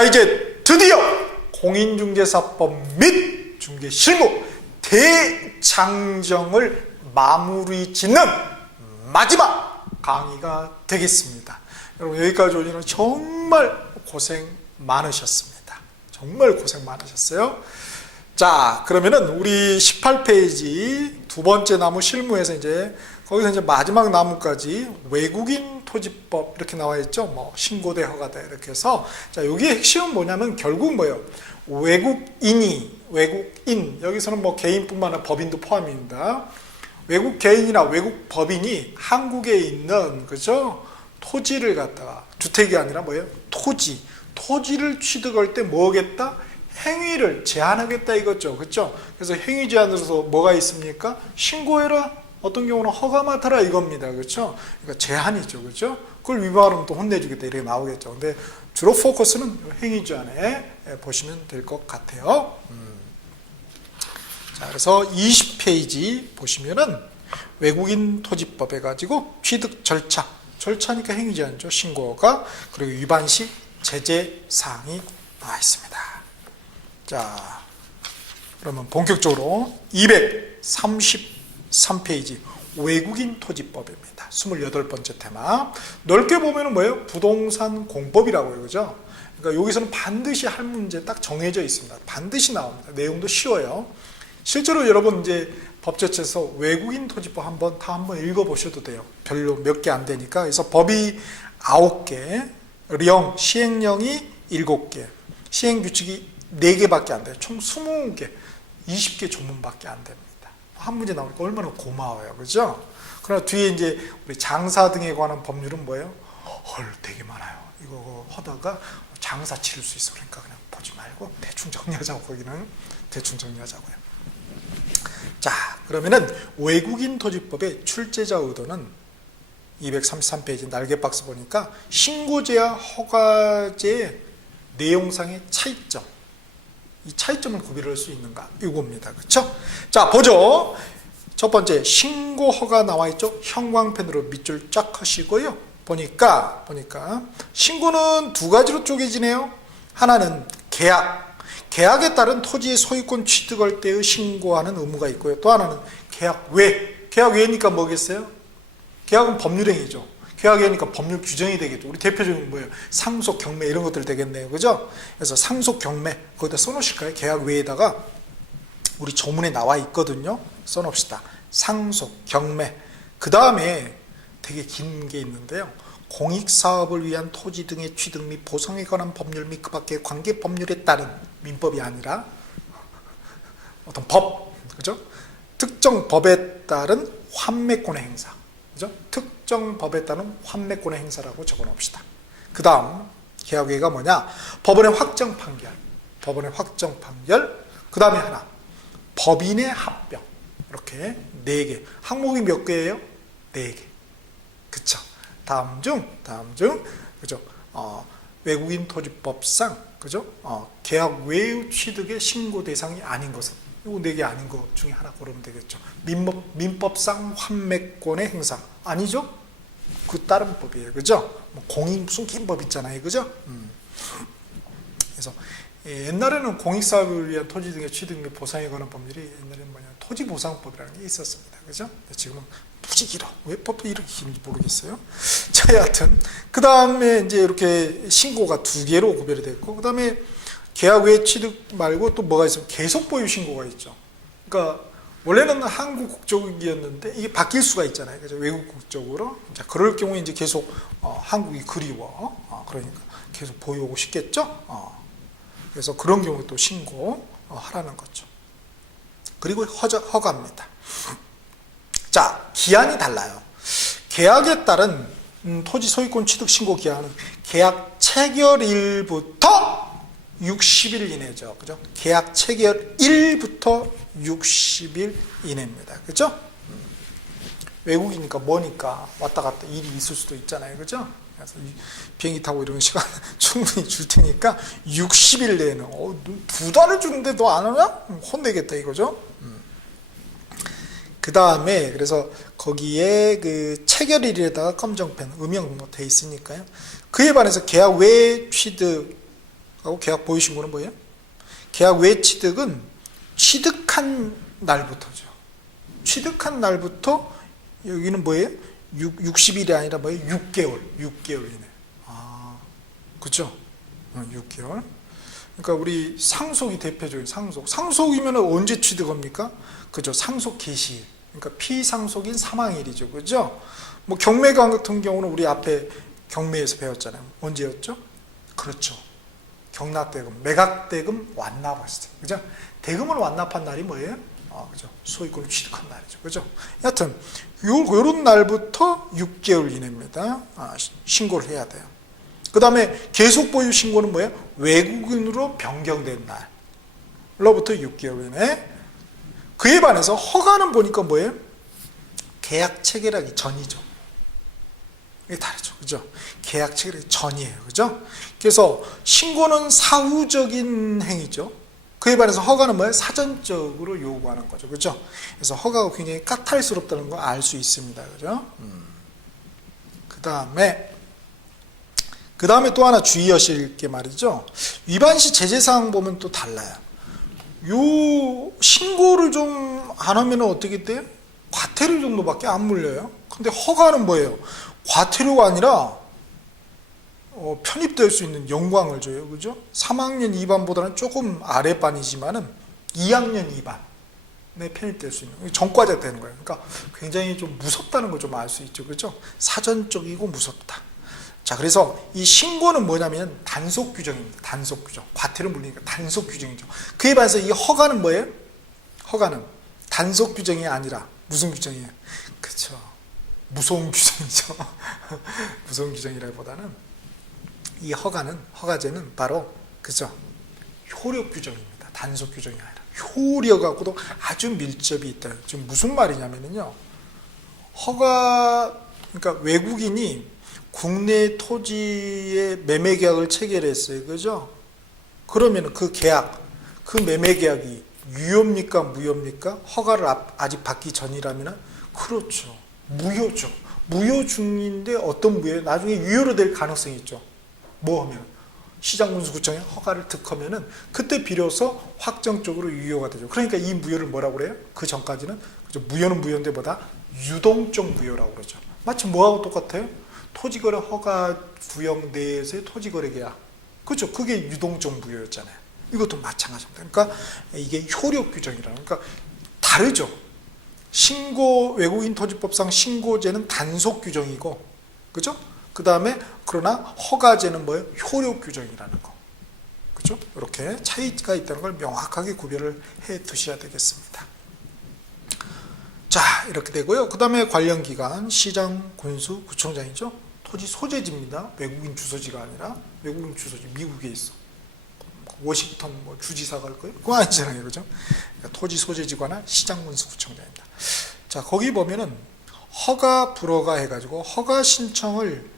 자, 이제 드디어 공인중개사법 및 중개실무 대장정을 마무리 짓는 마지막 강의가 되겠습니다. 여러분, 여기까지 오시는 정말 고생 많으셨습니다. 정말 고생 많으셨어요. 자, 그러면은 우리 18페이지 두 번째 나무 실무에서 이제 거기서 이제 마지막 나무까지 외국인 토지법 이렇게 나와 있죠. 뭐 신고돼 허가돼 이렇게 해서, 자, 여기에 핵심은 뭐냐면 결국 뭐예요? 외국인, 여기서는 뭐 개인뿐만 아니라 법인도 포함입니다. 외국 개인이나 외국 법인이 한국에 있는, 그죠? 토지를 갖다가, 주택이 아니라 뭐예요? 토지를 취득할 때 뭐겠다? 행위를 제한하겠다 이거죠. 그렇죠? 그래서 행위 제한으로서 뭐가 있습니까? 신고해라. 어떤 경우는 허가 맡아라 이겁니다. 그렇죠? 그러니까 제한이죠. 그렇죠? 그걸 위반하면 또 혼내주겠다 이렇게 나오겠죠. 근데 주로 포커스는 행위 제한에 보시면 될 것 같아요. 자, 그래서 20페이지 보시면은 외국인 토지법 해가지고 취득 절차니까 행위 제한이죠. 신고가. 그리고 위반 시 제재 사항이 나와 있습니다. 자, 그러면 본격적으로 233페이지 외국인 토지법입니다. 28번째 테마. 넓게 보면은 뭐예요? 부동산 공법이라고요. 그죠? 그러니까 여기서는 반드시 할 문제 딱 정해져 있습니다. 반드시 나옵니다. 내용도 쉬워요. 실제로 여러분 이제 법제처에서 외국인 토지법 한번 읽어보셔도 돼요. 별로 몇 개 안 되니까. 그래서 법이 9개, 시행령이 7개, 시행규칙이 4개밖에 안 돼요. 총 20개, 20개 조문밖에 안 됩니다. 한 문제 나오니까 얼마나 고마워요. 그죠? 그러나 뒤에 이제 우리 장사 등에 관한 법률은 뭐예요? 되게 많아요. 이거 하다가 장사 치를 수 있어. 그러니까 그냥 보지 말고 대충 정리하자고, 거기는 대충 정리하자고요. 자, 그러면은 외국인 토지법의 출제자 의도는 233페이지 날개박스 보니까 신고제와 허가제의 내용상의 차이점, 이 차이점을 구별할 수 있는가 이겁니다. 그렇죠? 자, 보죠. 첫 번째 신고 허가 나와 있죠. 형광펜으로 밑줄 쫙 하시고요. 보니까 신고는 두 가지로 쪼개지네요. 하나는 계약에 따른 토지의 소유권 취득할 때의 신고하는 의무가 있고요. 또 하나는 계약 외니까 뭐겠어요? 계약은 법률행위죠. 계약이니까 법률 규정이 되겠죠. 우리 대표적인 뭐예요? 상속, 경매 이런 것들 되겠네요. 그죠? 그래서 상속, 경매 거기다 써놓으실까요? 계약 외에다가 우리 조문에 나와 있거든요. 써놓읍시다. 상속, 경매. 그 다음에 되게 긴 게 있는데요. 공익사업을 위한 토지 등의 취득 및 보상에 관한 법률 및 그 밖의 관계 법률에 따른, 민법이 아니라 어떤 법, 그죠? 특정 법에 따른 환매권의 행사, 그죠? 특정 법에 따른 환매권의 행사라고 적어 놓읍시다. 그 다음 계약외가 뭐냐? 법원의 확정 판결, 그 다음에 하나, 법인의 합병. 이렇게 4개. 항목이 몇 개예요? 4개. 그쵸? 다음 중, 그죠? 외국인 토지법상, 그죠? 계약 외의 취득의 신고 대상이 아닌 것은, 이거 4개 아닌 것 중에 하나 고르면 되겠죠. 민법상 환매권의 행사. 아니죠? 그 다른 법이에요. 그죠? 뭐 공익 무슨 긴 법 있잖아요. 그죠? 그래서 옛날에는 공익사업을 위한 토지 등의 취득 및 보상에 관한 법률이 옛날에는 뭐냐, 토지보상법이라는 게 있었습니다. 그죠? 지금은 무지 길어. 왜 법이 이렇게 긴지 모르겠어요. 자, 여하튼 그 다음에 이제 이렇게 신고가 2개로 구별이 됐고, 그 다음에 계약 외 취득 말고 또 뭐가 있으면 계속 보유 신고가 있죠. 그러니까 원래는 한국 국적이었는데 이게 바뀔 수가 있잖아요. 그죠? 외국 국적으로. 자, 그럴 경우에 이제 계속 한국이 그리워. 그러니까 계속 보유하고 싶겠죠. 그래서 그런 경우에 또 신고 하라는 거죠. 그리고 허가입니다. 자, 기한이 달라요. 계약에 따른 토지 소유권 취득 신고 기한은 계약 체결일부터 60일 이내죠. 그죠? 계약 체결일부터 60일 이내입니다. 그죠? 외국이니까 뭐니까 왔다 갔다 일이 있을 수도 있잖아요. 그죠? 그래서 비행기 타고 이런 시간 충분히 줄 테니까 60일 내에는 2달을 주는데 너 안 오냐? 혼내겠다 이거죠. 그 다음에 그래서 거기에 그 체결일에다가 검정펜, 음영 뭐 돼 있으니까요. 그에 반해서 계약 외 취득 하고 계약 보유 신고는 뭐예요? 계약 외 취득은 취득한 날부터죠. 취득한 날부터 여기는 뭐예요? 60일이 아니라 뭐예요? 6개월 이내. 그죠? 6개월. 그러니까 우리 상속이 대표적인 상속이면 언제 취득합니까? 그죠? 상속 개시일. 그러니까 피상속인 사망일이죠. 그죠? 뭐 경매가 같은 경우는 우리 앞에 경매에서 배웠잖아요. 언제였죠? 그렇죠. 경납대금, 매각대금 완납했을 때. 그죠? 대금을 완납한 날이 뭐예요? 그죠? 소유권을 취득한 날이죠. 그죠? 여하튼, 요런 날부터 6개월 이내입니다. 신고를 해야 돼요. 그 다음에 계속 보유 신고는 뭐예요? 외국인으로 변경된 날로부터 6개월 이내. 그에 반해서 허가는 보니까 뭐예요? 계약 체결하기 전이죠. 이게 다르죠. 그죠? 계약 체결하기 전이에요. 그죠? 그래서 신고는 사후적인 행위죠. 그에 반해서 허가는 뭐예요? 사전적으로 요구하는 거죠. 그죠? 그래서 허가가 굉장히 까탈스럽다는 걸 알 수 있습니다. 그죠? 그 다음에 또 하나 주의하실 게 말이죠. 위반 시 제재사항 보면 또 달라요. 요 신고를 좀 안 하면 어떻게 돼요? 과태료 정도밖에 안 물려요. 근데 허가는 뭐예요? 과태료가 아니라 편입될 수 있는 영광을 줘요. 그죠? 3학년 2반보다는 조금 아랫반이지만은 2학년 2반에 편입될 수 있는 전과자 되는 거예요. 그러니까 굉장히 좀 무섭다는 걸 좀 알 수 있죠. 그죠? 사전적이고 무섭다. 자, 그래서 이 신고는 뭐냐면 단속 규정입니다. 단속 규정. 과태료 물리니까 단속 규정이죠. 그에 반해서 이 허가는 뭐예요? 허가는 단속 규정이 아니라 무슨 규정이에요? 그렇죠. 무소음 규정이죠. 무소음 규정이라기보다는 이 허가제는 바로 그죠? 효력 규정입니다. 단속 규정이 아니라 효력하고도 아주 밀접이 있다. 지금 무슨 말이냐면요. 그러니까 외국인이 국내 토지의 매매 계약을 체결했어요. 그죠? 그러면 그 계약, 그 매매 계약이 유효입니까? 무효입니까? 허가를 아직 받기 전이라면 그렇죠. 무효죠. 무효 중인데 어떤 무효예요? 나중에 유효로 될 가능성이 있죠. 뭐 하면? 시장군수구청에 허가를 득하면은 그때 비로소 확정적으로 유효가 되죠. 그러니까 이 무효를 뭐라고 그래요? 그 전까지는 그죠? 무효는 무효인데 보다 유동적 무효라고 그러죠. 마치 뭐하고 똑같아요? 토지거래 허가 구역 내에서의 토지거래 계약. 그렇죠. 그게 유동적 무효였잖아요. 이것도 마찬가지입니다. 그러니까 이게 효력 규정이라는, 그러니까 다르죠. 외국인 토지법상 신고제는 단속 규정이고, 그죠? 그 다음에 그러나 허가제는 뭐예요? 효력 규정이라는 거. 그죠? 이렇게 차이가 있다는 걸 명확하게 구별을 해 두셔야 되겠습니다. 자, 이렇게 되고요. 그 다음에 관련 기관, 시장, 군수, 구청장이죠. 토지 소재지입니다. 외국인 주소지가 아니라 외국인 주소지 미국에 있어. 워싱턴 주지사가 할 거예요? 그거 아니잖아요. 그죠? 그러니까 토지 소재지관은 시장, 군수, 구청장입니다. 자, 거기 보면은 허가 불허가 해가지고 허가 신청을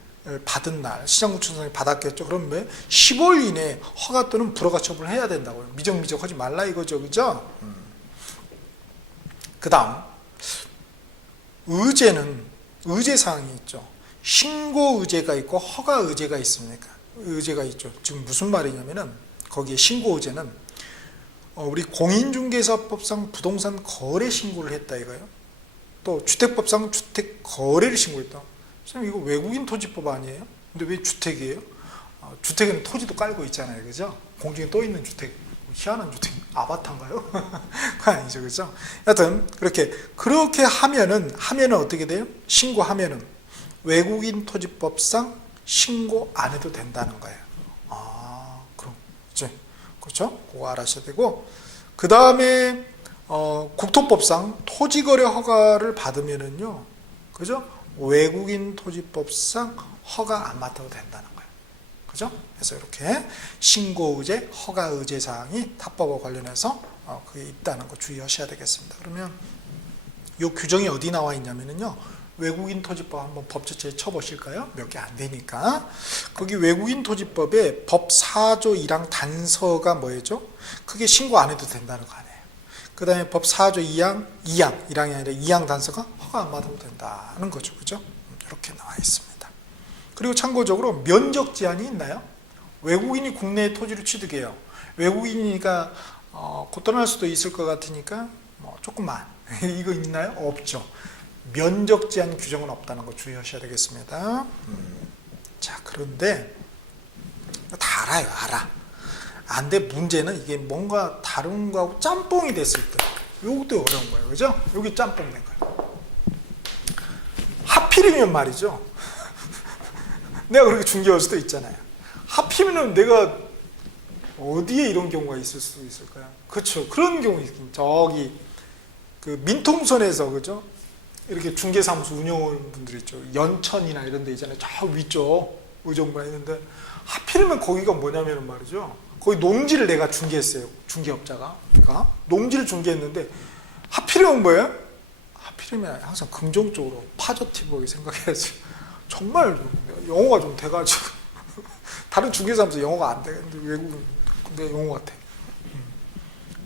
받은 날, 시장구청장이 받았겠죠. 그럼 왜? 10월 이내에 허가 또는 불허가 처분을 해야 된다고요. 미적미적 하지 말라 이거죠. 그죠? 그 다음, 의제사항이 있죠. 신고 의제가 있고 허가 의제가 있습니까? 의제가 있죠. 지금 무슨 말이냐면은 거기에 신고 의제는 우리 공인중개사법상 부동산 거래 신고를 했다 이거예요. 또 주택법상 주택 거래를 신고했다. 선생님 이거 외국인 토지법 아니에요? 근데 왜 주택이에요? 주택에는 토지도 깔고 있잖아요. 그죠? 공중에 떠 있는 주택. 희한한 주택. 아바타인가요? 그거 아니죠. 그죠? 여하튼 그렇게 하면은 어떻게 돼요? 신고하면은 외국인 토지법상 신고 안 해도 된다는 거예요. 그럼 그렇죠? 그거 알아셔야 되고, 그 다음에 국토법상 토지거래 허가를 받으면은요, 그죠? 외국인 토지법상 허가 안 맡아도 된다는 거예요. 그죠? 그래서 이렇게 신고 의제, 허가 의제 사항이 탑법과 관련해서 그게 있다는 거 주의하셔야 되겠습니다. 그러면 이 규정이 어디 나와 있냐면요, 외국인 토지법 한번 법제처에 쳐보실까요? 몇 개 안 되니까. 거기 외국인 토지법에 법 4조 1항 단서가 뭐였죠? 그게 신고 안 해도 된다는 거 아니에요. 그 다음에 법 4조 1항이 아니라 2항 단서가 허가 안 받아도 된다는 거죠. 그죠? 이렇게 나와 있습니다. 그리고 참고적으로 면적 제한이 있나요? 외국인이 국내에 토지를 취득해요. 외국인이니까 곧 떠날 수도 있을 것 같으니까 뭐 조금만 이거 있나요? 없죠. 면적 제한 규정은 없다는 거 주의하셔야 되겠습니다. 자, 그런데 다 알아요. 알아. 근데 문제는 이게 뭔가 다른 거하고 짬뽕이 됐을 때 요것도 어려운 거예요. 그죠? 여기 짬뽕 된 거예요. 하필이면 말이죠. 내가 그렇게 중개할 수도 있잖아요. 하필이면 내가 어디에 이런 경우가 있을 수 있을까요? 그렇죠. 그런 경우 있긴 저기 그 민통선에서 그죠? 이렇게 중개사무소 운영하는 분들 있죠. 연천이나 이런 데 있잖아요. 저 위쪽 의정부에 있는데 하필이면 거기가 뭐냐면 말이죠. 거기 농지를 내가 중개했어요. 중개업자가. 내가 농지를 중개했는데 하필이면 뭐예요? 하필이면 항상 긍정적으로 파저티브하게 생각해야지. 정말 영어가 좀 돼가지고 다른 중개사무소 영어가 안 돼. 근데 외국은 근데 영어 같아.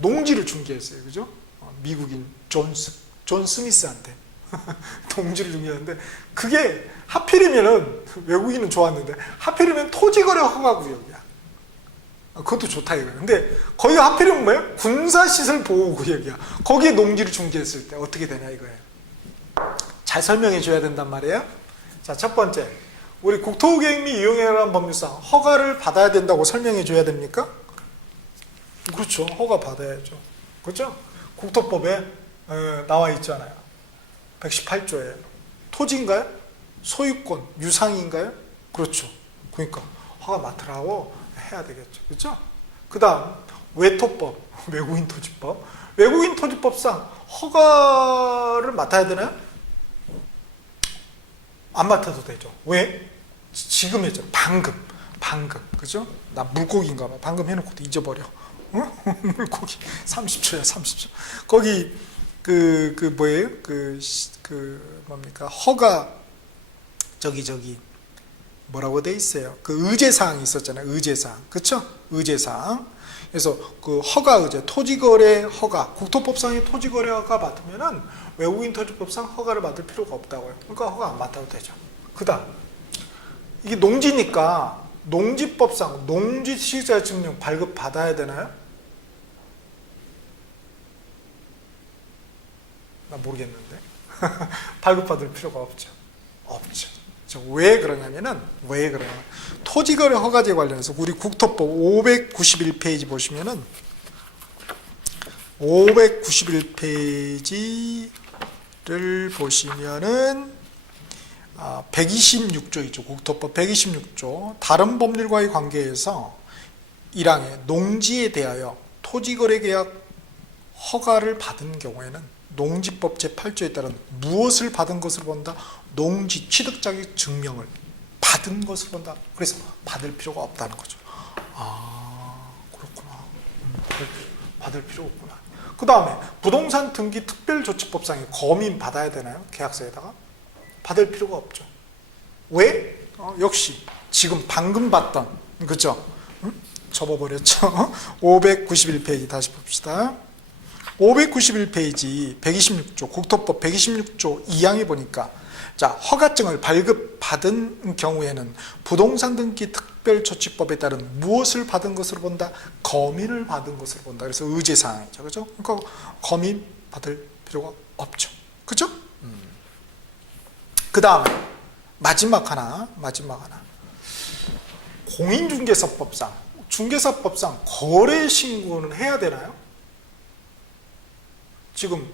농지를 중개했어요. 그죠? 미국인 존 스미스한테 농지를 중개했는데 그게 하필이면은 외국인은 좋았는데 하필이면 토지거래 허가구역이야. 그것도 좋다 이거야. 근데 거기가 하필이면 뭐예요? 군사시설 보호구역이야. 거기에 농지를 중개했을 때 어떻게 되냐 이거예요. 잘 설명해 줘야 된단 말이에요. 자, 첫 번째, 우리 국토계획 및 이용해라는 법률상 허가를 받아야 된다고 설명해 줘야 됩니까? 그렇죠. 허가 받아야죠. 그렇죠? 국토법에 나와 있잖아요. 118조에 토지인가요? 소유권, 유상인가요? 그렇죠. 그러니까 허가 맡으라고 해야 되겠죠. 그렇죠? 그 다음 외토법, 외국인 토지법. 외국인 토지법상 허가를 맡아야 되나요? 안 맡아도 되죠. 왜? 지금 했죠. 방금. 그죠? 나 물고기인가 봐. 방금 해놓고도 잊어버려. 어? 물고기. 30초야, 30초. 거기, 뭐예요? 뭡니까? 허가, 뭐라고 돼 있어요? 그 의제사항이 있었잖아요. 의제사항. 그쵸? 의제사항. 그래서 그 허가 의제, 토지거래 허가, 국토법상의 토지거래 허가 받으면은 외국인 토지법상 허가를 받을 필요가 없다고요. 그러니까 허가 안 받아도 되죠. 그 다음, 이게 농지니까 농지법상 농지취득자증명 발급 받아야 되나요? 나 모르겠는데. 발급받을 필요가 없죠. 왜 그러냐면은, 토지거래 허가제 관련해서 우리 국토법 591페이지 보시면은, 591페이지를 보시면은, 126조 있죠. 국토법 126조. 다른 법률과의 관계에서 1항에 농지에 대하여 토지거래 계약 허가를 받은 경우에는 농지법 제8조에 따른 무엇을 받은 것으로 본다? 농지 취득 자격 증명을 받은 것을 본다. 그래서 받을 필요가 없다는 거죠. 그렇구나. 받을 필요 없구나. 그 다음에 부동산 등기 특별조치법상에 거민 받아야 되나요? 계약서에다가? 받을 필요가 없죠. 왜? 역시 지금 방금 봤던, 그죠? 접어버렸죠. 591페이지 다시 봅시다. 591페이지 126조 국토법 126조 2항에 보니까 자, 허가증을 발급받은 경우에는 부동산 등기 특별조치법에 따른 무엇을 받은 것으로 본다? 거민을 받은 것으로 본다. 그래서 의제사항이죠. 그죠? 그러니까 거민 받을 필요가 없죠. 그죠? 그 다음에 마지막 하나. 공인중개사법상 거래신고는 해야 되나요? 지금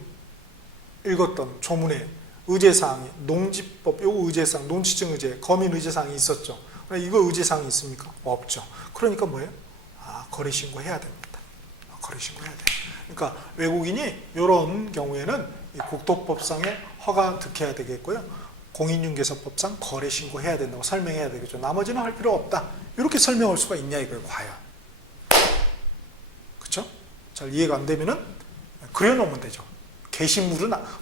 읽었던 조문에 의제사항이 농지법, 요거 의제사항, 농지증 의제, 거민 의제사항이 있었죠. 이거 의제사항이 있습니까? 없죠. 그러니까 뭐예요? 거래신고 해야 됩니다. 거래신고 해야 돼. 그러니까 외국인이 이런 경우에는 이 국토법상에 허가 득해야 되겠고요. 공인중개사법상 거래신고 해야 된다고 설명해야 되겠죠. 나머지는 할 필요 없다. 이렇게 설명할 수가 있냐 이거예요. 과연. 그렇죠? 잘 이해가 안 되면은 그려놓으면 되죠.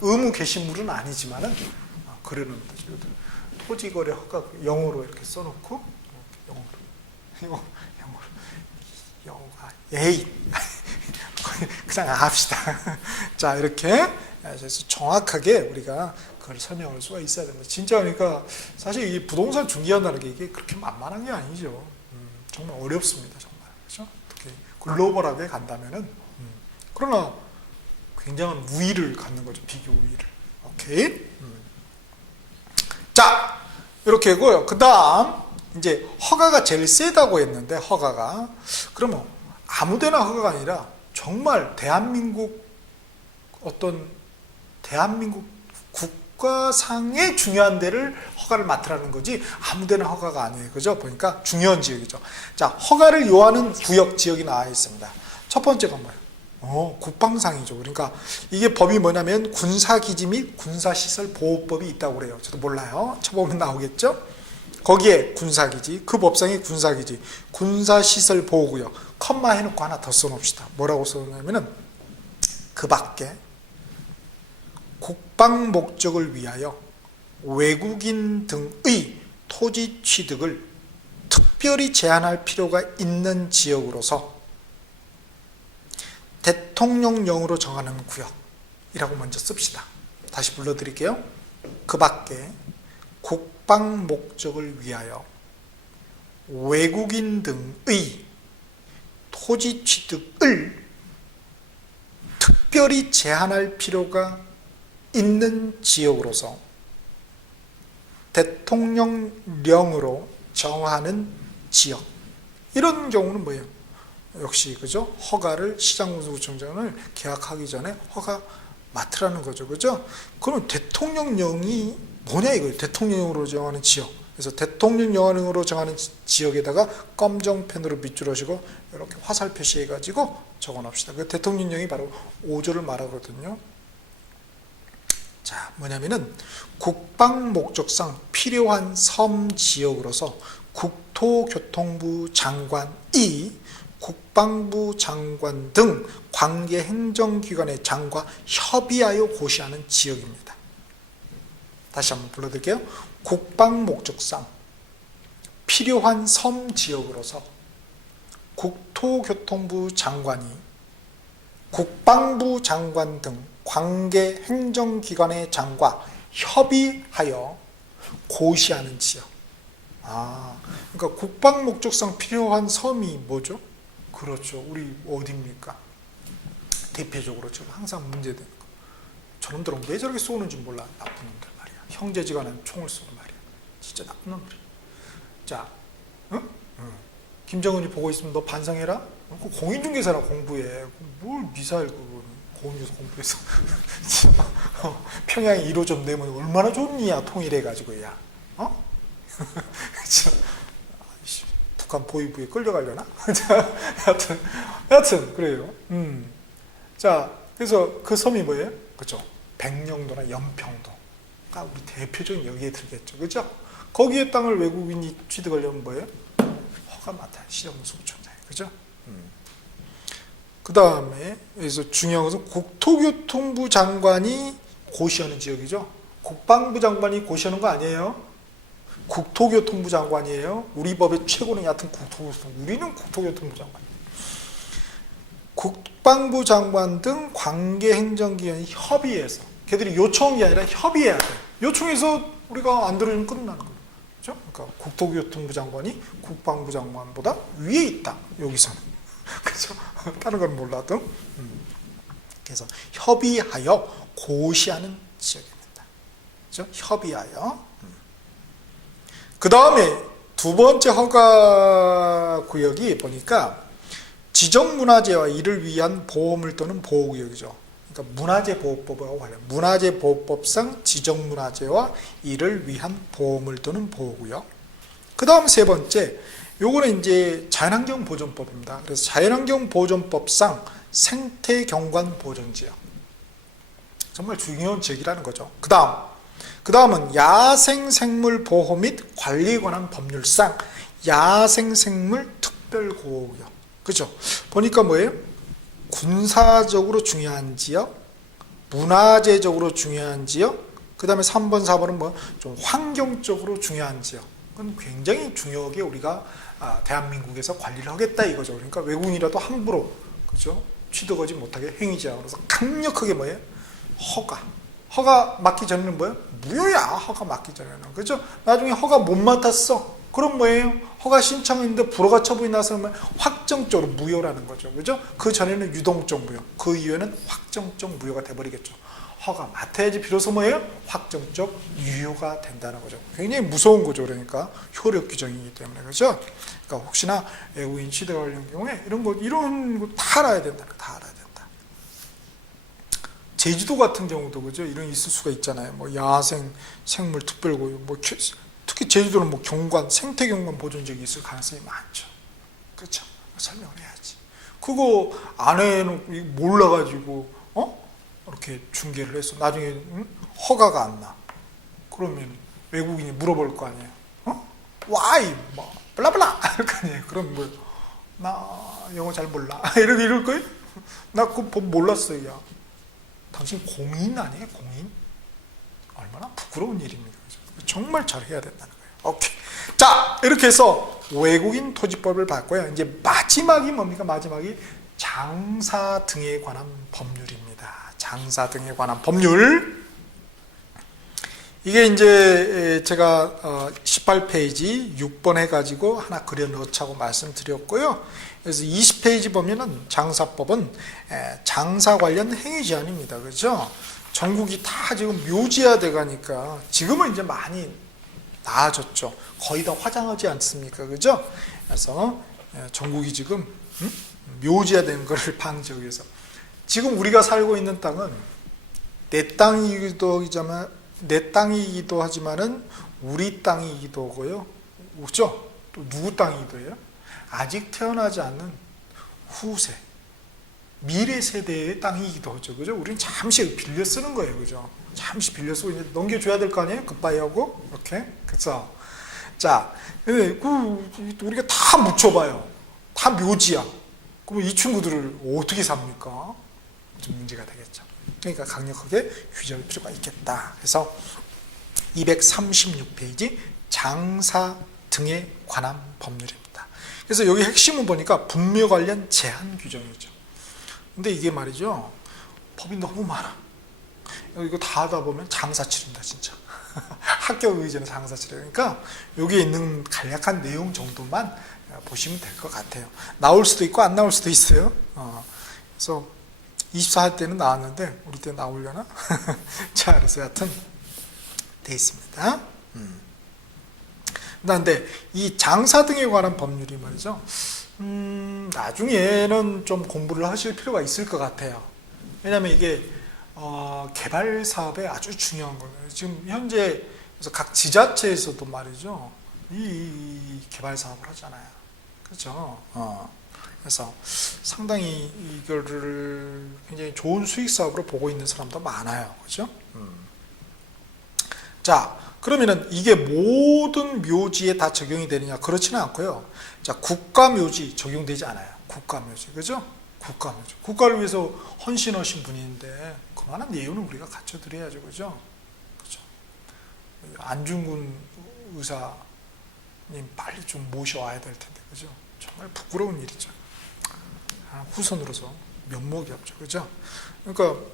의무 게시물은 아니지만은 그려놓으면 되죠. 토지거래 허가 영어로 이렇게 써놓고 영어가 그냥 합시다. 자, 이렇게 그래서 정확하게 우리가 그걸 설명할 수가 있어야 됩니다. 진짜 그러니까 사실 이 부동산 중개한다는 게 이게 그렇게 만만한 게 아니죠. 정말 어렵습니다. 정말. 그렇죠? 특히 글로벌하게 간다면은. 그러나 굉장한 우위를 갖는 거죠. 비교 우위를. 오케이. 자, 이렇게 하고요. 그 다음, 이제 허가가 제일 세다고 했는데, 허가가. 그러면 아무데나 허가가 아니라 정말 대한민국 국가상의 중요한 데를 허가를 맡으라는 거지 아무데나 허가가 아니에요. 그죠? 보니까 중요한 지역이죠. 자, 허가를 요하는 구역 지역이 나와 있습니다. 첫 번째가 뭐예요? 국방상이죠. 그러니까 이게 법이 뭐냐면 군사기지 및 군사시설보호법이 있다고 그래요. 저도 몰라요. 쳐보면 나오겠죠? 거기에 군사기지, 그 법상의 군사기지, 군사시설보호구역, 컴마 해놓고 하나 더 써놓읍시다. 뭐라고 써놓냐면은 그 밖에 국방 목적을 위하여 외국인 등의 토지 취득을 특별히 제한할 필요가 있는 지역으로서 대통령령으로 정하는 구역이라고 먼저 씁시다. 다시 불러드릴게요. 그 밖에 국방 목적을 위하여 외국인 등의 토지 취득을 특별히 제한할 필요가 있는 지역으로서 대통령령으로 정하는 지역. 이런 경우는 뭐예요? 역시 그죠? 허가를 시장군수구청장을 계약하기 전에 허가 맡으라는 거죠. 그죠? 그러면 대통령령이 뭐냐 이거예요. 대통령령으로 정하는 지역. 그래서 대통령령으로 정하는 지역에다가 검정펜으로 밑줄하시고 이렇게 화살 표시해가지고 적어놓읍시다. 그 대통령령이 바로 5조를 말하거든요. 자, 뭐냐면은 국방 목적상 필요한 섬 지역으로서 국토교통부 장관이 국방부 장관 등 관계 행정기관의 장과 협의하여 고시하는 지역입니다. 다시 한번 불러드릴게요. 국방 목적상 필요한 섬 지역으로서 국토교통부 장관이 국방부 장관 등 관계 행정기관의 장과 협의하여 고시하는 지역. 그러니까 국방 목적상 필요한 섬이 뭐죠? 그렇죠. 우리 어디입니까? 대표적으로 지금 항상 문제되는 거. 저놈들은 왜 저렇게 쏘는지 몰라. 나쁜 놈들 말이야. 형제지간은 총을 쏘는 말이야. 진짜 나쁜 놈들. 자, 응? 김정은이 보고 있으면 너 반성해라? 공인중개사라 공부해. 뭘 미사일 그거는 공인중개사 공부해서 평양에 1호 내면 얼마나 좋냐 통일해가지고 야. 북한 보위부에 끌려가려나? 여하튼 그래요. 자, 그래서 그 섬이 뭐예요? 그죠? 백령도나 연평도가 우리 대표적인 여기에 들겠죠. 그죠? 거기에 땅을 외국인이 취득하려면 뭐예요? 허가 맡아요. 시정군수구청장이. 그죠? 그 다음에 여기서 중요한 것은 국토교통부 장관이 고시하는 지역이죠. 국방부 장관이 고시하는 거 아니에요. 국토교통부 장관이에요. 우리 법의 최고는 여하튼 국토교통부. 우리는 국토교통부 장관. 국방부 장관 등 관계행정기관이 협의해서, 걔들이 요청한 게 아니라 협의해야 돼. 요청해서 우리가 안 들어주면 끝나는 거예요. 그렇죠? 그러니까 국토교통부 장관이 국방부 장관보다 위에 있다. 여기서는. 그렇죠? 다른 건 몰라도. 그래서 협의하여 고시하는 지역입니다. 그렇죠? 협의하여. 그 다음에 두 번째 허가 구역이 보니까 지정문화재와 이를 위한 보호물 또는 보호구역이죠. 그러니까 문화재보호법하고 관련, 문화재보호법상 지정문화재와 이를 위한 보호물 또는 보호구역. 그 다음 세 번째, 요거는 이제 자연환경보존법입니다. 그래서 자연환경보존법상 생태경관보존지역. 정말 중요한 지역이라는 거죠. 그 다음은 야생생물보호 및 관리에 관한 법률상 야생생물 특별보호구역. 그죠? 보니까 뭐예요? 군사적으로 중요한 지역, 문화재적으로 중요한 지역, 그 다음에 3번, 4번은 뭐 좀 환경적으로 중요한 지역. 그건 굉장히 중요하게 우리가 대한민국에서 관리를 하겠다 이거죠. 그러니까 외국인이라도 함부로 그죠? 취득하지 못하게 행위지역. 그래서 강력하게 뭐예요? 허가 맡기 전에는 뭐예요? 무효야. 허가 맡기 전에는. 그죠? 나중에 허가 못 맡았어. 그럼 뭐예요? 허가 신청했는데 불허가 처분이 나서면 확정적으로 무효라는 거죠. 그죠? 그 전에는 유동적 무효, 그 이후에는 확정적 무효가 돼버리겠죠. 허가 맡아야지 비로소 뭐예요? 확정적 유효가 된다는 거죠. 굉장히 무서운 거죠. 그러니까 효력 규정이기 때문에. 그죠? 그러니까 혹시나 외국인 취득 관련 경우에 이런 거 다 알아야 된다. 다 알아야 된다. 제주도 같은 경우도 그죠? 이런 있을 수가 있잖아요. 뭐 야생 생물 특별고유, 뭐 특히 제주도는 뭐 경관, 생태경관 보존지역이 있을 가능성이 많죠. 그렇죠? 설명을 해야지. 그거 안에는 몰라가지고 이렇게 중계를 했어. 나중에 허가가 안 나. 그러면 외국인이 물어볼 거 아니에요. Why? 뭐 블라블라 할 거 아니에요. 그럼 뭐 나 영어 잘 몰라. 이럴 거예요? 나 그거 몰랐어요. 야. 당신 공인 아니에요? 공인? 얼마나 부끄러운 일입니까? 정말 잘해야 된다는 거예요. 오케이. 자, 이렇게 해서 외국인 토지법을 봤고요. 이제 마지막이 뭡니까? 마지막이 장사 등에 관한 법률입니다. 장사 등에 관한 법률. 이게 이제 제가 18페이지 6번 해가지고 하나 그려 넣자고 말씀드렸고요. 그래서 20페이지 보면은 장사법은 장사 관련 행위 제한입니다. 그죠? 전국이 다 지금 묘지화 돼 가니까 지금은 이제 많이 나아졌죠. 거의 다 화장하지 않습니까? 그죠? 그래서 전국이 지금 묘지화 된 것을 방지하기 위해서 지금 우리가 살고 있는 땅은 내 땅이기도 하지만은 우리 땅이기도 하고요. 그죠? 또 누구 땅이기도 해요? 아직 태어나지 않는 후세, 미래 세대의 땅이기도 하죠. 그죠? 우리는 잠시 빌려 쓰는 거예요. 그죠? 잠시 빌려 쓰고 이제 넘겨줘야 될 거 아니에요? 굿바이 하고. 이렇게. 그래서. 자, 우리가 다 묻혀봐요. 다 묘지야. 그럼 이 친구들을 어떻게 삽니까? 좀 문제가 되겠죠. 그러니까 강력하게 규제할 필요가 있겠다. 그래서 236페이지 장사 등에 관한 법률입니다. 그래서 여기 핵심은 보니까 분묘 관련 제한 규정이죠. 근데 이게 말이죠. 법이 너무 많아. 이거 다 하다 보면 장사 치른다 진짜. 합격 의제는 장사 치려. 그러니까 여기에 있는 간략한 내용 정도만 보시면 될 것 같아요. 나올 수도 있고 안 나올 수도 있어요. 그래서 24 할 때는 나왔는데 우리 때 나오려나? 자, 그래서 여하튼 돼 있습니다. 그런데 이 장사 등에 관한 법률이 말이죠. 나중에는 좀 공부를 하실 필요가 있을 것 같아요. 왜냐하면 이게 개발 사업에 아주 중요한 거예요. 지금 현재 그래서 각 지자체에서도 말이죠. 이 개발 사업을 하잖아요. 그렇죠? 그래서 상당히 이거를 굉장히 좋은 수익 사업으로 보고 있는 사람도 많아요. 그렇죠? 자, 그러면은 이게 모든 묘지에 다 적용이 되느냐? 그렇지는 않고요. 자, 국가묘지 적용되지 않아요. 국가묘지. 그죠? 국가묘지. 국가를 위해서 헌신하신 분인데 그만한 예우는 우리가 갖춰드려야죠. 그죠? 그죠? 안중근 의사님 빨리 좀 모셔와야 될 텐데. 그죠? 정말 부끄러운 일이죠. 후손으로서 면목이 없죠. 그죠? 그러니까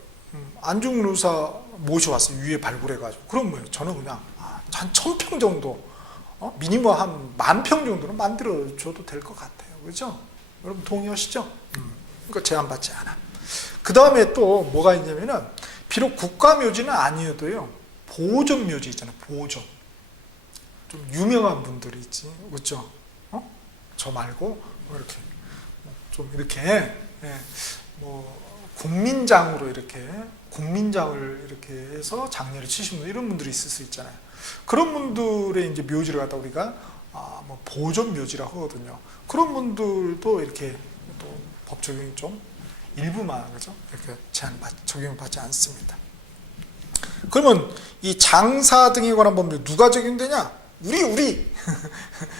안중근 의사 모셔왔어요. 위에 발굴해가지고. 그럼 뭐예요? 저는 그냥 한 1000평 정도, 미니멈 한 10,000평 정도는 만들어줘도 될 것 같아요. 그죠? 여러분 동의하시죠? 그러니까 제한받지 않아. 그 다음에 또 뭐가 있냐면은 비록 국가묘지는 아니어도요. 보존묘지 있잖아요. 보존. 좀 유명한 분들이 있지. 그렇죠? 저 말고 이렇게 좀 이렇게 뭐 국민장으로 국민장을 이렇게 해서 장례를 치신 분 이런 분들이 있을 수 있잖아요. 그런 분들의 이제 묘지를 갖다 우리가 뭐 보존 묘지라고 하거든요. 그런 분들도 이렇게 또 법 적용이 좀 일부만 그죠? 이렇게 적용받지 않습니다. 그러면 이 장사 등에 관한 법률 누가 적용되냐? 우리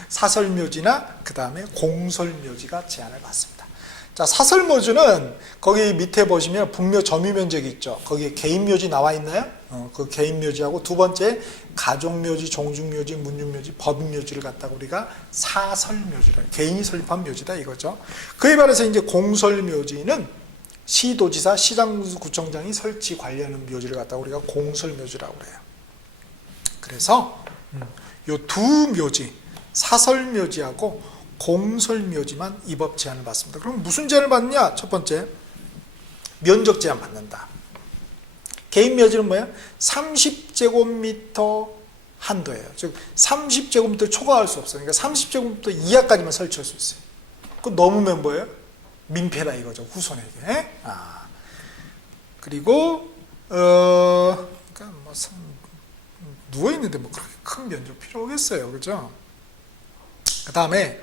사설묘지나 그 다음에 공설묘지가 제한을 받습니다. 자, 사설묘지는 거기 밑에 보시면 분묘 점유면적이 있죠. 거기에 개인묘지 나와 있나요? 그 개인묘지하고 두 번째 가족묘지, 종중묘지, 문중묘지, 법인묘지를 갖다가 우리가 사설묘지라 개인이 설립한 묘지다 이거죠. 그에 반해서 이제 공설묘지는 시도지사, 시장구청장이 설치 관리하는 묘지를 갖다가 우리가 공설묘지라고 그래요. 그래서 요 두 묘지, 사설묘지하고 공설묘지만 입법 제한을 받습니다. 그럼 무슨 제한을 받느냐? 첫 번째, 면적 제한 받는다. 개인묘지는 뭐예요? 30제곱미터 한도예요. 즉 30제곱미터 초과할 수 없어요. 그러니까 30제곱미터 이하까지만 설치할 수 있어요. 그 넘으면 뭐예요? 민폐다 이거죠. 후손에게. 그리고 그러니까 뭐 누워 있는데 뭐 그렇게 큰 면적 필요 없겠어요, 그죠? 그 다음에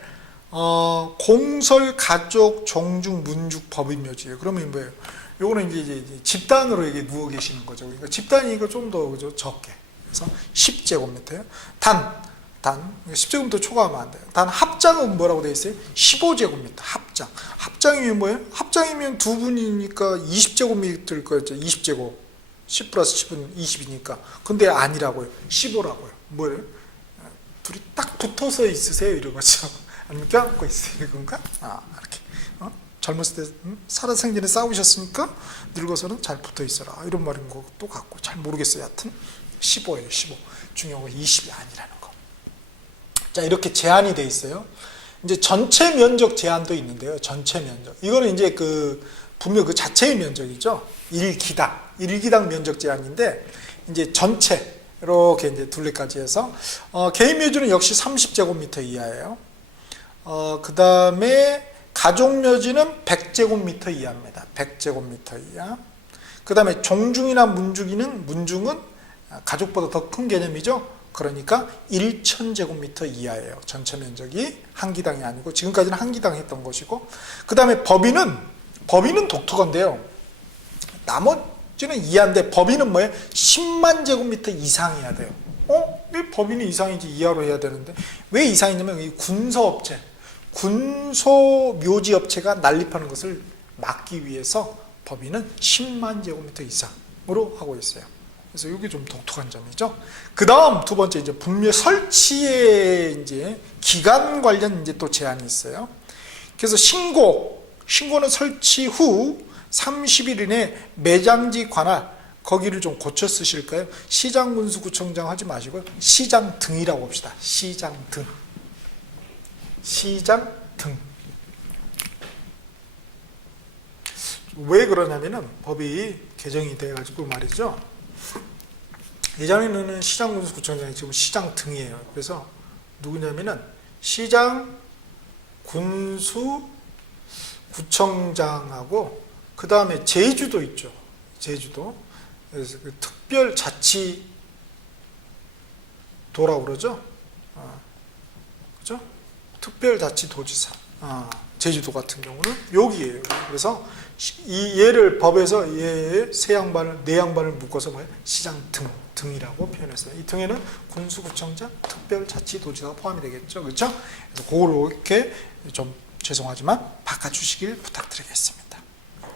공설 가족 종중 문죽 법인묘지예요. 그러면 뭐예요? 요거는 이제 집단으로 이게 누워 계시는 거죠. 그러니까 집단이니까 좀 더 그죠? 적게. 그래서 10제곱미터예요. 단 10제곱미터 초과하면 안 돼요. 단 합장은 뭐라고 되어 있어요? 15제곱미터 합장. 합장이면 뭐예요? 합장이면 두 분이니까 20제곱미터일 거였죠. 20제곱. 10 플러스 10은 20이니까. 근데 아니라고요. 15라고요. 뭐예요? 둘이 딱 붙어서 있으세요. 이런 거죠. 아니면 껴안고 있어요. 이건가? 이렇게. 젊었을 때 살아생전에 싸우셨으니까 늙어서는 잘 붙어 있어라. 이런 말인 것도 같고. 잘 모르겠어요. 하여튼 15예요. 15. 중요한 건 20이 아니라는 거. 자, 이렇게 제한이 돼 있어요. 이제 전체 면적 제한도 있는데요. 전체 면적. 이거는 이제 분명 그 자체의 면적이죠. 1기당 면적 제한인데, 이제 전체, 이렇게 이제 둘레까지 해서, 개인 묘지는 역시 30제곱미터 이하예요. 그 다음에 가족묘지는 100제곱미터 이하입니다. 100제곱미터 이하. 그 다음에 종중이나 문중은 가족보다 더 큰 개념이죠. 그러니까 1000제곱미터 이하예요. 전체 면적이 한 기당이 아니고, 지금까지는 한 기당 했던 것이고, 그 다음에 법인은 독특한데요. 나머지는 이하인데 법인은 뭐예요? 10만 제곱미터 이상이어야 돼요. 왜 법인이 이상이지 이하로 해야 되는데? 왜 이상이냐면 이 군소업체, 군소묘지업체가 난립하는 것을 막기 위해서 법인은 10만 제곱미터 이상으로 하고 있어요. 그래서 이게 좀 독특한 점이죠. 그 다음 두 번째, 이제 분묘 설치의 이제 기간 관련 이제 또 제한이 있어요. 그래서 신고는 설치 후 30일 이내 매장지 관할, 거기를 좀 고쳐 쓰실까요? 시장군수구청장 하지 마시고요. 시장 등이라고 합시다. 시장 등. 왜 그러냐면은 법이 개정이 돼가지고 말이죠. 예전에는 시장군수구청장이 지금 시장 등이에요. 그래서 누구냐면은 시장 군수구청장하고 그 다음에 제주도 있죠. 제주도. 그래서 그 특별자치도라고 그러죠. 그죠? 특별자치도지사. 제주도 같은 경우는 여기에요. 그래서 얘를 법에서 얘의 네 양반을 묶어서 뭐예요? 시장 등이라고 표현했어요. 이 등에는 군수구청장, 특별자치도지사가 포함이 되겠죠. 그렇죠? 그래서 그거로 이렇게 좀 죄송하지만 바꿔주시길 부탁드리겠습니다.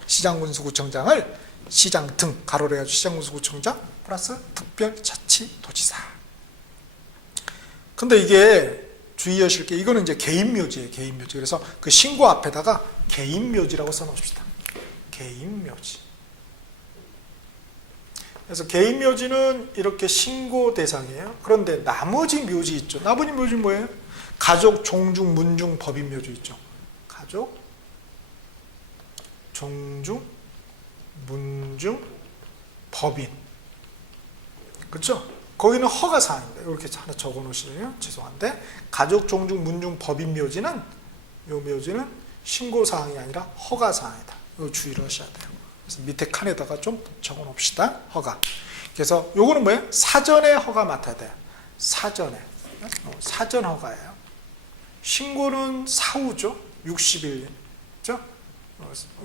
시장군수구청장을 시장 등 가로로 해가지고 시장군수구청장 플러스 특별자치도지사. 근데 이게 주의하실 게, 이거는 이제 개인묘지예요. 개인묘지. 그래서 그 신고 앞에다가 개인묘지라고 써놓읍시다. 개인묘지. 그래서 개인묘지는 이렇게 신고 대상이에요. 그런데 나머지 묘지 있죠. 나머지 묘지는 뭐예요? 가족, 종중, 문중, 법인묘지 있죠. 가족, 종중, 문중, 법인. 그렇죠? 거기는 허가사항입니다. 이렇게 하나 적어 놓으시네요. 죄송한데, 가족, 종중, 문중, 법인 묘지는, 이 묘지는 신고사항이 아니라 허가사항이다. 이거 주의를 하셔야 돼요. 그래서 밑에 칸에다가 좀 적어 놓읍시다. 허가. 그래서 요거는 뭐예요? 사전에 허가 맡아야 돼요. 사전 허가예요. 신고는 사후죠. 60일. 그죠?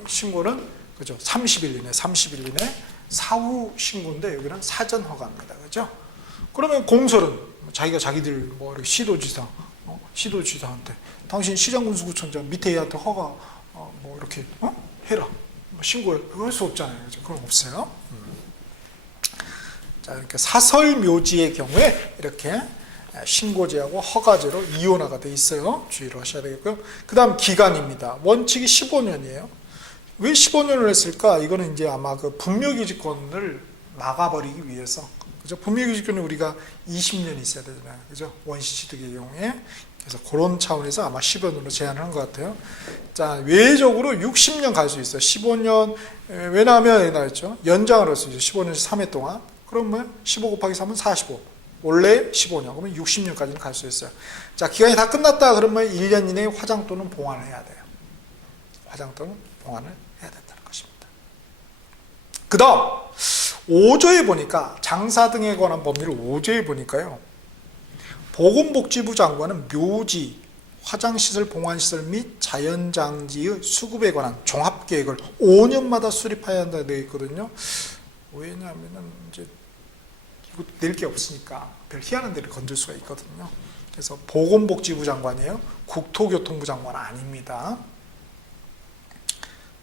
신고는, 그죠? 30일 이내 사후 신고인데, 여기는 사전 허가입니다. 그죠? 그러면 공설은 자기들 뭐 이렇게 시도지사한테 당신 시장군수구청장 밑에 얘한테 허가 뭐 이렇게 해라, 신고해, 그거 할 수 없잖아요. 그죠? 그건 없어요. 자, 이렇게 사설묘지의 경우에 이렇게 신고제하고 허가제로 이원화가 돼 있어요. 주의를 하셔야 되겠고요. 그 다음 기간입니다. 원칙이 15년이에요. 왜 15년을 했을까? 이거는 이제 아마 그 분묘기지권을 막아버리기 위해서. 그죠? 분묘기지권은 우리가 20년 있어야 되잖아요. 그죠? 원시취득의 경우에. 그래서 그런 차원에서 아마 10원으로 제한을 한 것 같아요. 자, 외적으로 60년 갈 수 있어요. 15년, 왜냐하면, 나왔죠. 연장을 할 수 있죠. 15년 3회 동안. 그러면 15 곱하기 3은 45. 원래 15년. 그러면 60년까지는 갈 수 있어요. 자, 기간이 다 끝났다. 그러면 1년 이내에 화장 또는 봉환을 해야 돼요. 화장 또는 봉환을 해야 된다는 것입니다. 그 다음, 5조에 보니까, 장사 등에 관한 법률을 5조에 보니까요. 보건복지부 장관은 묘지, 화장시설, 봉환시설 및 자연장지의 수급에 관한 종합계획을 5년마다 수립해야 한다고 되어 있거든요. 왜냐하면 이제 이거 낼 게 없으니까 별 희한한 데를 건들 수가 있거든요. 그래서 보건복지부 장관이에요. 국토교통부 장관 아닙니다.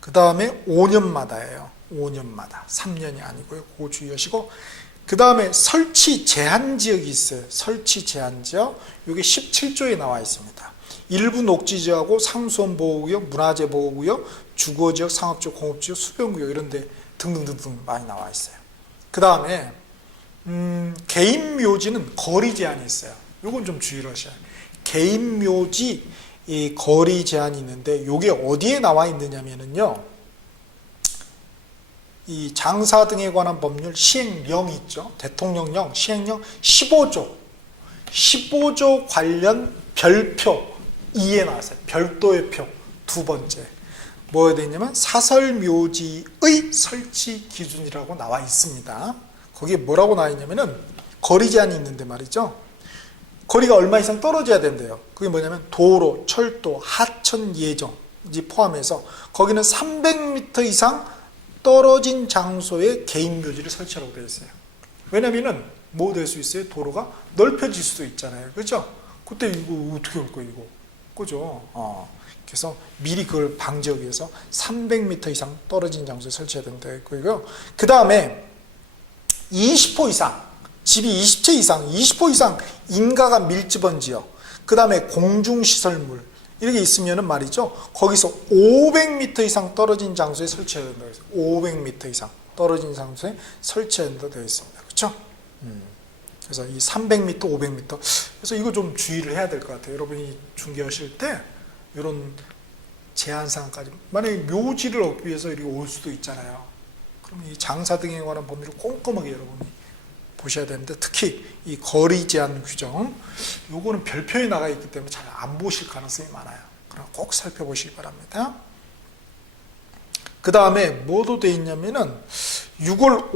그 다음에 5년마다예요. 5년마다. 3년이 아니고요. 그거 주의하시고. 그 다음에 설치 제한 지역이 있어요. 설치 제한 지역. 이게 17조에 나와 있습니다. 일부 녹지지역하고 상수원 보호구역, 문화재 보호구역, 주거지역, 상업지역, 공업지역, 수변구역 이런 데 등등등등 많이 나와 있어요. 그 다음에 개인 묘지는 거리 제한이 있어요. 이건 좀 주의를 하셔야 해요. 개인 묘지 이 거리 제한이 있는데 이게 어디에 나와 있느냐면요. 이 장사 등에 관한 법률 시행령이 있죠. 대통령령, 시행령 15조. 15조 관련 별표 2에 나왔어요. 별도의 표 두 번째. 뭐가 되냐면 사설묘지의 설치 기준이라고 나와 있습니다. 거기에 뭐라고 나와 있냐면은 거리 제한이 있는데 말이죠. 거리가 얼마 이상 떨어져야 된대요. 그게 뭐냐면 도로, 철도, 하천 예정이 포함해서 거기는 300m 이상 떨어진 장소에 개인 묘지를 설치하라고 되어 있어요. 왜냐면은 뭐 될 수 있어요? 도로가 넓혀질 수도 있잖아요. 그죠? 그때 이거 어떻게 할 거예요, 이거? 그죠? 그래서 미리 그걸 방지하기 위해서 300m 이상 떨어진 장소에 설치해야 된다 했고요. 그 다음에 20호 이상, 집이 20채 이상, 20호 이상 인가가 밀집한 지역, 그 다음에 공중시설물, 이렇게 있으면은 말이죠. 거기서 500m 이상 떨어진 장소에 설치해야 된다고 해서 500m 이상 떨어진 장소에 설치해야 된다고 되어 있습니다. 그렇죠? 그래서 이 300m, 500m. 그래서 이거 좀 주의를 해야 될 것 같아요. 여러분이 중개하실 때 이런 제한 사항까지 만약에 묘지를 얻기 위해서 이렇게 올 수도 있잖아요. 그럼 이 장사 등에 관한 법률을 꼼꼼하게 여러분이 보셔야 되는데 특히 이 거리 제한 규정 요거는 별표에 나가 있기 때문에 잘 안 보실 가능성이 많아요. 그럼 꼭 살펴보시기 바랍니다. 그 다음에 뭐도 돼 있냐면은 6월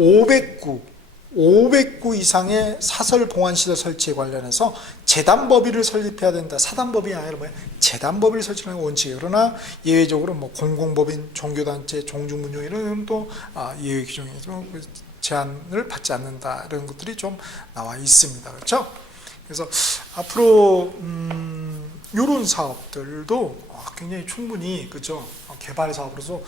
509 이상의 사설 봉환시설 설치에 관련해서 재단법인을 설립해야 된다. 사단법인이 아니라 뭐야? 재단법인을 설치하는 원칙이에요. 그러나 예외적으로 뭐 공공법인, 종교단체, 종중문용 이런 또 예외 규정이 제한을 받지 않는다. 이런 것들이 좀 나와 있습니다. 그렇죠? 그래서 앞으로 이런 사업들도 굉장히 충분히 그죠? 개발 사업으로서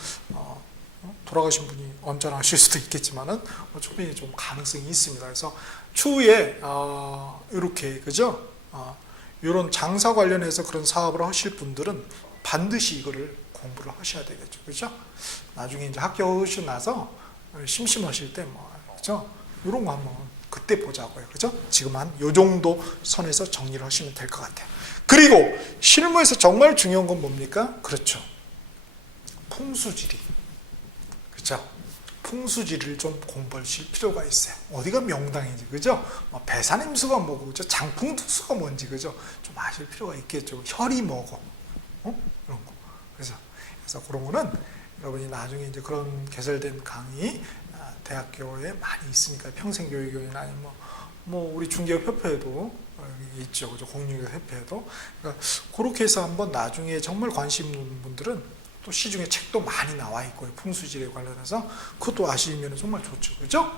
돌아가신 분이 언짢아하실 수도 있겠지만은 충분히 좀 가능성이 있습니다. 그래서 추후에 이렇게 그죠? 이런 장사 관련해서 그런 사업을 하실 분들은 반드시 이거를 공부를 하셔야 되겠죠, 그죠? 나중에 이제 합격하시고 나서 심심하실 때 뭐 그죠? 이런 거 한번 그때 보자고요, 그죠? 지금 한 요 정도 선에서 정리를 하시면 될 것 같아요. 그리고 실무에서 정말 중요한 건 뭡니까? 그렇죠. 풍수지리. 그렇죠? 풍수지리를 좀 공부하실 필요가 있어요. 어디가 명당인지, 그죠? 배산임수가 뭐고, 그죠? 장풍특수가 뭔지, 그죠? 좀 아실 필요가 있겠죠. 혈이 뭐고, 이런 거. 그래서 그런 거는 여러분이 나중에 이제 그런 개설된 강의, 대학교에 많이 있으니까 평생교육이나 아니면 뭐 우리 중개협회에도 있죠, 그죠? 공인중개협회에도. 그러니까 그렇게 해서 한번 나중에 정말 관심 있는 분들은 또 시중에 책도 많이 나와 있고요. 풍수지리에 관련해서 그것도 아시면 정말 좋죠, 그죠?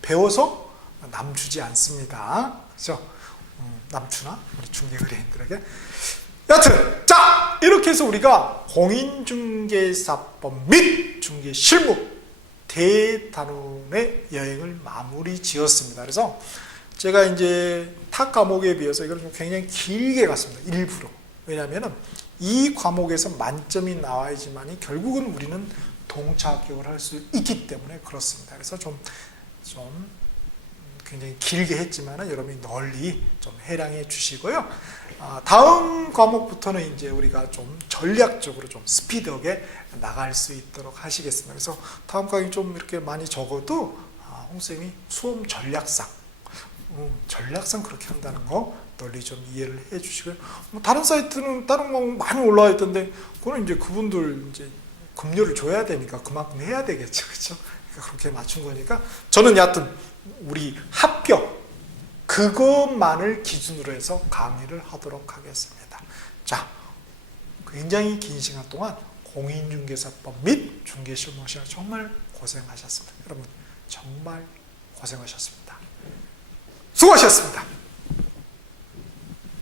배워서 남주지 않습니다, 그죠? 남주나 우리 중개의뢰인들에게. 여튼 자 이렇게 해서 우리가 공인중개사법 및 중개실무 대단원의 여행을 마무리 지었습니다. 그래서 제가 이제 타 과목에 비해서 이걸 좀 굉장히 길게 갔습니다. 일부러. 왜냐하면 이 과목에서 만점이 나와야지만이 결국은 우리는 동차 합격을 할 수 있기 때문에 그렇습니다. 그래서 좀 굉장히 길게 했지만은 여러분이 널리 좀 해량해 주시고요. 다음 과목부터는 이제 우리가 좀 전략적으로 좀 스피드하게 나갈 수 있도록 하시겠습니다. 그래서 다음 강의 좀 이렇게 많이 적어도 홍쌤이 수험 전략상 그렇게 한다는 거 널리 좀 이해를 해 주시고요. 다른 사이트는 다른 거 많이 올라와 있던데 그거는 이제 그분들 이제 급료를 줘야 되니까 그만큼 해야 되겠죠. 그렇죠? 그러니까 그렇게 맞춘 거니까 저는 여하튼 우리 합격 그것만을 기준으로 해서 강의를 하도록 하겠습니다. 자, 굉장히 긴 시간 동안 공인중개사법 및 중개시험 시간 정말 고생하셨습니다. 여러분 정말 고생하셨습니다. 수고하셨습니다.